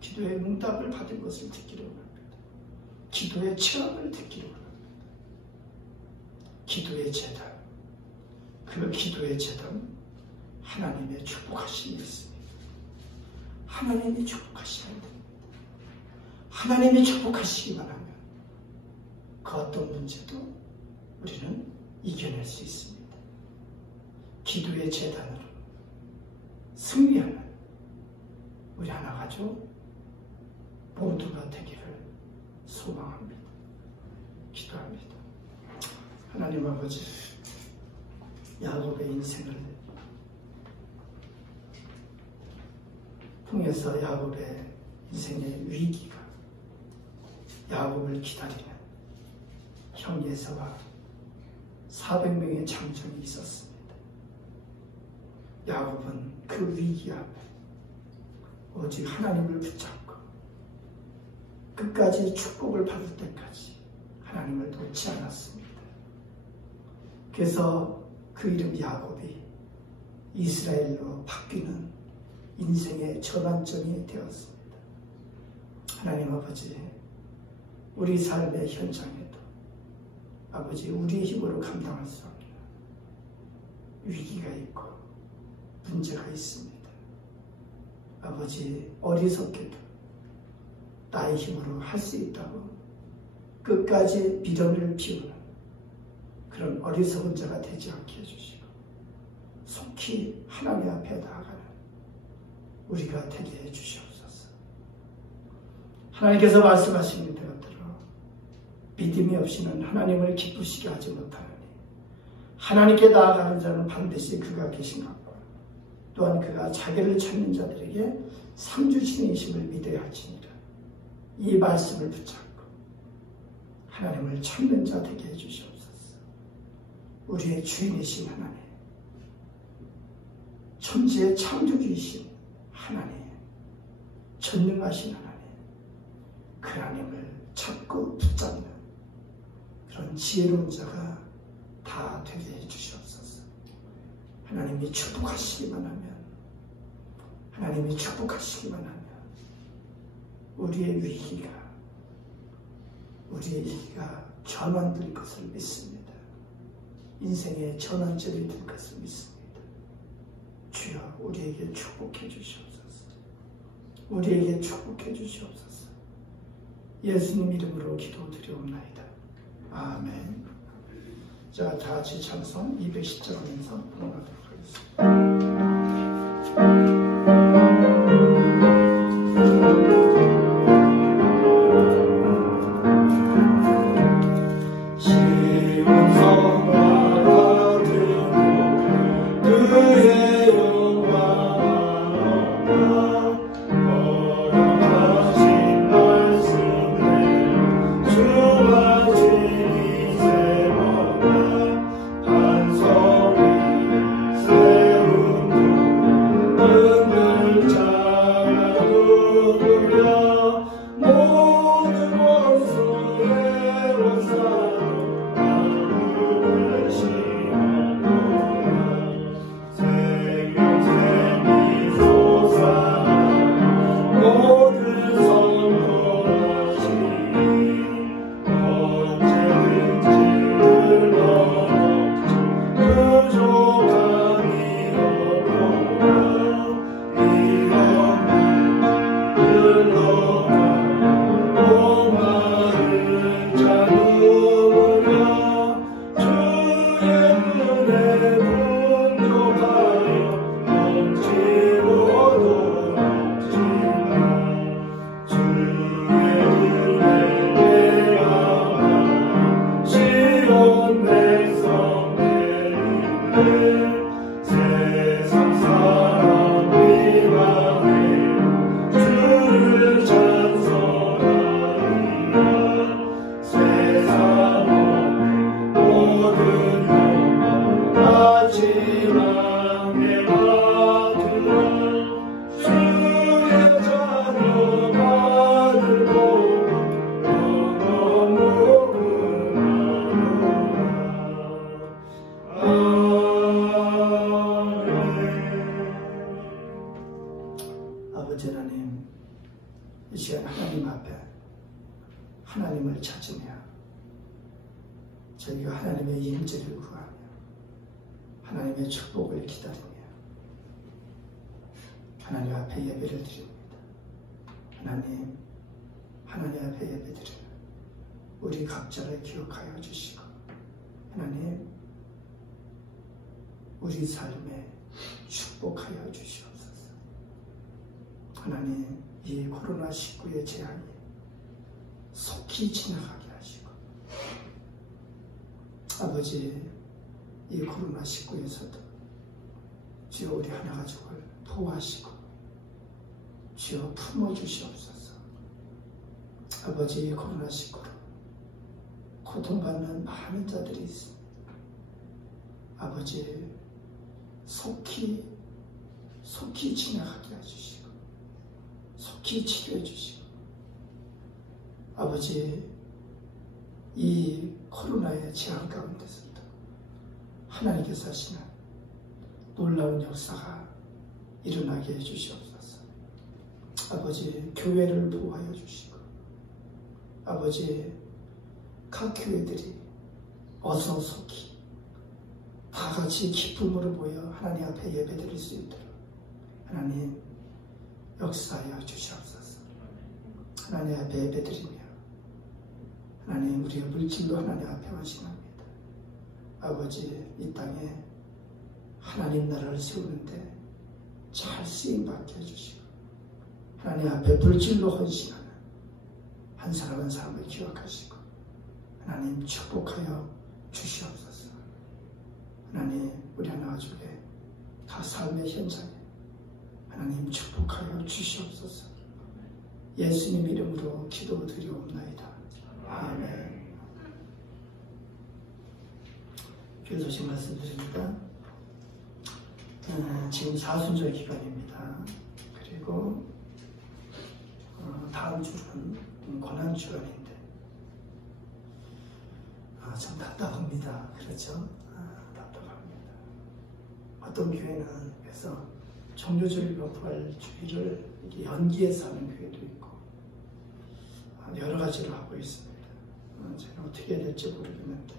기도의 응답을 받은 것을 듣기를 원합니다. 기도의 체험을 듣기를 원합니다. 기도의 제단, 그 기도의 제단 하나님의 축복하심이 있습니다. 하나님이 축복하시면 됩니다. 하나님이 축복하시기만 하면 그 어떤 문제도 우리는 이겨낼 수 있습니다. 기도의 재단으로 승리하는 우리 하나 가족 모두가 되기를 소망합니다. 기도합니다. 하나님 아버지, 야곱의 인생을 통해서 야곱의 인생의 위기가 야곱을 기다리는 형 예서와 400명의 장정이 있었습니다. 야곱은 그 위기 앞에 오직 하나님을 붙잡고 끝까지 축복을 받을 때까지 하나님을 놓지 않았습니다. 그래서 그 이름 야곱이 이스라엘로 바뀌는 인생의 전환점이 되었습니다. 하나님 아버지, 우리 삶의 현장에도 아버지 우리의 힘으로 감당할 수 없는 위기가 있고 문제가 있습니다. 아버지, 어리석게도 나의 힘으로 할 수 있다고 끝까지 미련을 피우는 그런 어리석은 자가 되지 않게 해주시고 속히 하나님 앞에 나아가는 우리가 되게 해주시옵소서. 하나님께서 말씀하시는 대로 믿음이 없이는 하나님을 기쁘시게 하지 못하느니 하나님께 나아가는 자는 반드시 그가 계신 것과 또한 그가 자기를 찾는 자들에게 상 주시는 이심을 믿어야 할지니라. 이 말씀을 붙잡고 하나님을 찾는 자 되게 해주시옵소서. 우리의 주인이신 하나님, 천지의 창조주이신 하나님, 전능하신 하나님, 그 하나님을 찾고 붙잡는 그런 지혜로운 자가 다 되게 해주시옵소서. 하나님이 축복하시기만 하면, 하나님이 축복하시기만 하면 우리의 위기가 전환될 것을 믿습니다. 인생의 전환점이 될 것을 믿습니다. 주여, 우리에게 축복해 주시옵소서. 우리에게 축복해 주시옵소서. 예수님 이름으로 기도드리옵나이다. 아멘. 자, 다 같이 찬송 210절 하면서 봉헌하도록 하겠습니다. 아버지 하나님, 이 시간 하나님 앞에 하나님을 찾으며 저희가 하나님의 임재를 구하며 하나님의 축복을 기다리며 하나님 앞에 예배를 드립니다. 하나님 앞에 예배드리며 우리 각자를 기억하여 주시고 하나님, 우리 삶에 축복하여 주시옵소서. 하나님, 이 코로나19의 재앙이 속히 지나가게 하시고, 아버지, 이 코로나19에서도 주여 우리 하나가족을 보호하시고 주여 품어주시옵소서. 아버지, 이 코로나19로 고통받는 많은 자들이 있습니다. 아버지, 속히 지나가게 해주시고 속히 치료해 주시고, 아버지, 이 코로나의 재앙 가운데서도 하나님께서 하시는 놀라운 역사가 일어나게 해주시옵소서. 아버지, 교회를 보호하여 주시고, 아버지, 각 교회들이 어서 속히 다 같이 기쁨으로 모여 하나님 앞에 예배드릴 수 있도록 하나님 역사하여 주시옵소서. 하나님 앞에 예배드리며 하나님, 우리의 물질로 하나님 앞에 헌신합니다. 아버지, 이 땅에 하나님 나라를 세우는데 잘 쓰임받게 해주시고, 하나님 앞에 물질로 헌신하는 한 사람 한 사람을 기억하시고 하나님 축복하여 주시옵소서. 하나님, 우리 하나가족의 각 삶의 현장에 하나님 축복하여 주시옵소서. 예수님 이름으로 기도드리옵나이다. 아멘. 교회 소식 말씀드립니다. 지금 사순절 기간입니다. 그리고 다음 주는 고난주간인데 참 답답합니다. 그렇죠? 답답합니다. 어떤 교회는 그래서 종료주일과 부활주일을 연기해서 하는 교회도 있고 여러 가지로 하고 있습니다. 제가 어떻게 해야 될지 모르겠는데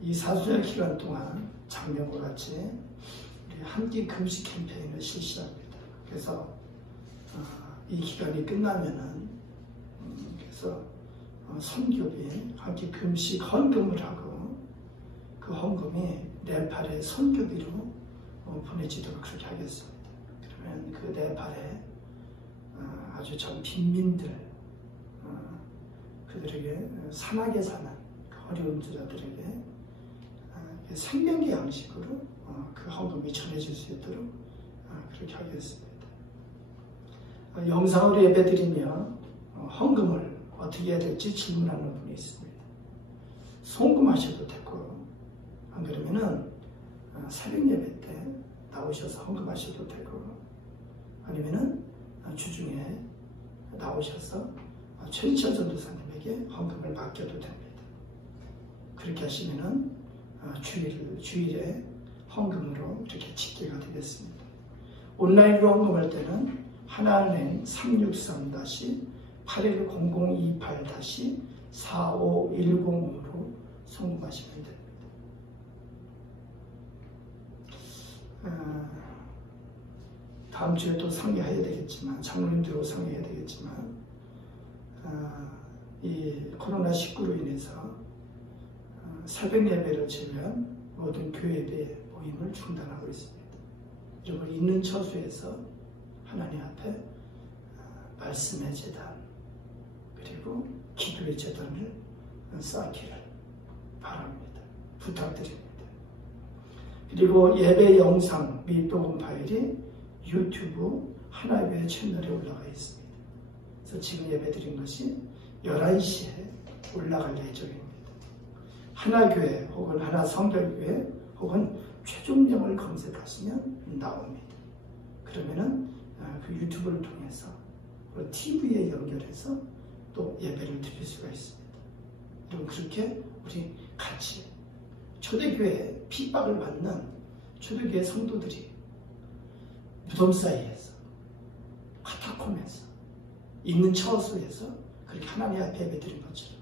이 사순절 기간 동안 작년과 같이 우리 한끼 금식 캠페인을 실시합니다. 그래서 이 기간이 끝나면은 그래서 선교비 한끼 금식 헌금을 하고 그 헌금이 네팔의 선교비로 보내지도록 그렇게 하겠습니다. 그러면 그 네팔에 아주 전 빈민들 그들에게 산악에 사는 어려운 자들에게 생명의 양식으로 그 헌금이 전해질 수 있도록 그렇게 하겠습니다. 영상으로 예배드리며 헌금을 어떻게 해야 될지 질문하는 분이 있습니다. 송금하셔도 되고, 안 그러면은 새벽 예배 때 나오셔서 헌금하셔도 되고, 아니면은 주중에 나오셔서 최인철 전도사님에게 헌금을 맡겨도 됩니다. 그렇게 하시면은 주일에 헌금으로 이렇게 집계가 되겠습니다. 온라인으로 헌금할 때는 하나은행 363-81028-4510으로 송금하시면 됩니다. 다음 주에 또 상의해야 되겠지만, 장로님들하고 상의해야 되겠지만, 이 코로나19로 인해서 새벽 예배를 제외한 모든 교회 예배 모임을 중단하고 있습니다. 여러분, 있는 처소에서 하나님 앞에 말씀의 제단 그리고 기도의 제단을 쌓기를 바랍니다. 부탁드립니다. 그리고 예배 영상 및 녹음 파일이 유튜브 하나교회 채널에 올라가 있습니다. 그래서 지금 예배드린 것이 11시에 올라갈 예정입니다. 하나교회 혹은 하나성결교회 혹은 최종령을 검색하시면 나옵니다. 그러면은 그 유튜브를 통해서 TV에 연결해서 또 예배를 드릴 수가 있습니다. 그럼 그렇게 우리 같이 초대교회에 핍박을 받는 초대교회 성도들이 무덤 사이에서, 카타콤에서, 있는 처소에서 그렇게 하나님 앞에 예배 드린 것처럼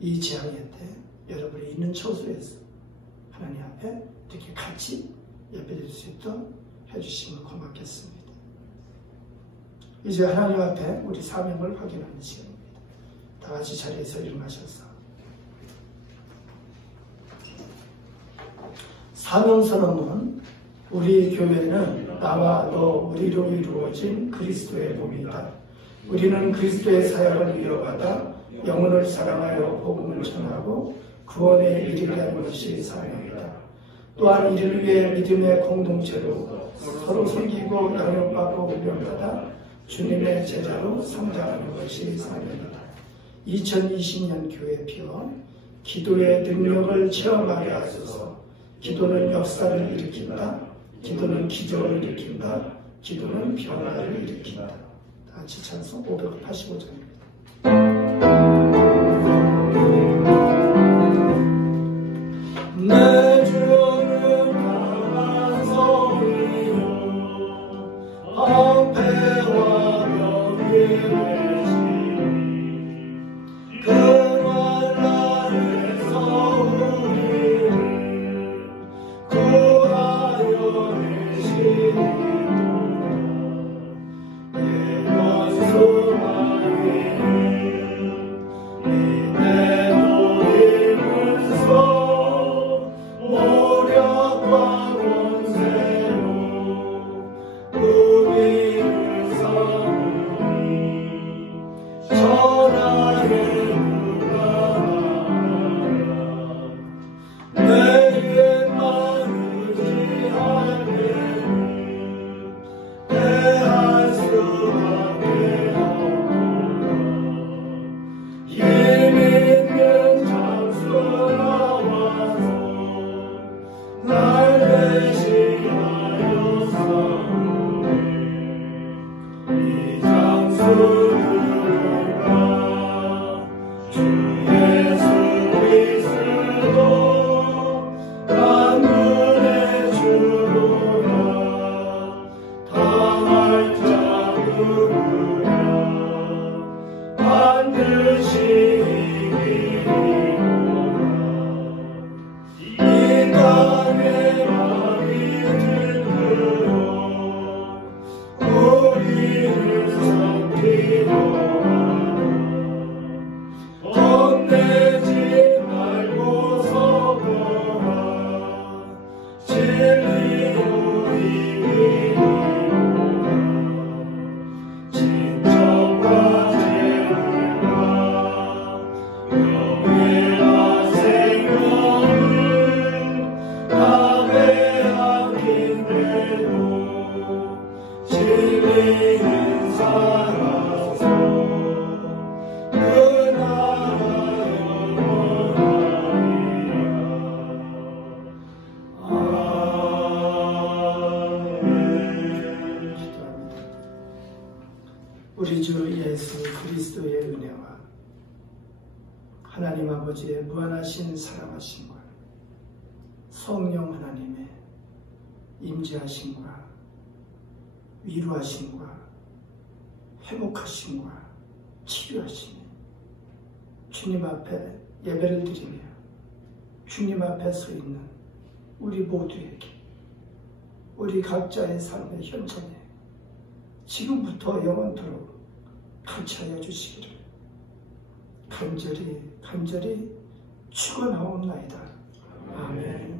이 재앙의 때 여러분이 있는 처소에서 하나님 앞에 이렇게 같이 예배 드릴 수 있도록 해주시면 고맙겠습니다. 이제 하나님 앞에 우리 사명을 확인하는 시간입니다. 다 같이 자리에서 일어나셔서 사명선언은 우리 교회는 나와 너 우리로 이루어진 그리스도의 몸이다. 우리는 그리스도의 사역을 이어받아 영혼을 사랑하여 복음을 전하고 구원에 이르게 하는 것이 사명이다. 또한 이를 위해 믿음의 공동체로 서로 섬기고 양육받고 훈련받아 주님의 제자로 성장하는 것이 사명이다. 2020년 교회표 기도의 능력을 체험하게 하소서. 기도는 역사를 일으킨다. 기도는 기적을 일으킨다. 기도는 변화를 일으킨다. 다 같이 찬송 585장입니다. 내 주는 강한 성이요 방패와 벽이 되시니 그 만난에서 우리를 구하여 내시니라. 내 원수마귀는 이내 모임을서 모략과 권세로 우리를 삼으니 천하의 무관하라. 내게 마르지 않는 대할 수밖에 없구나. 힘 있는 장수가 와서 날 대신하여 싸우네. 이 장수들과 주 예수 그리스도 만군의 주로라. 당할 자 누구냐 반드시 이기리로라. 이 땅의 마귀 들들어 우리를 삼키려 하나. 겁내지 말고 서거라. 진리로 이기리로라. 진정과 재물과 명예와 생명을 다 빼앗긴대도 진리는 살아서 그 나라 영원하리라. 아멘. 기도합니다. 우리 주 예수 그리스도의 은혜와 하나님 아버지의 무한하신 사랑하심과 성령 하나님의 임재하심과 위로하심과 회복하심과 치료하심이 주님 앞에 예배를 드리며 주님 앞에 서 있는 우리 모두에게 우리 각자의 삶의 현장에 지금부터 영원토록 같이하여 주시기를 간절히 축원하옵나이다. 아멘.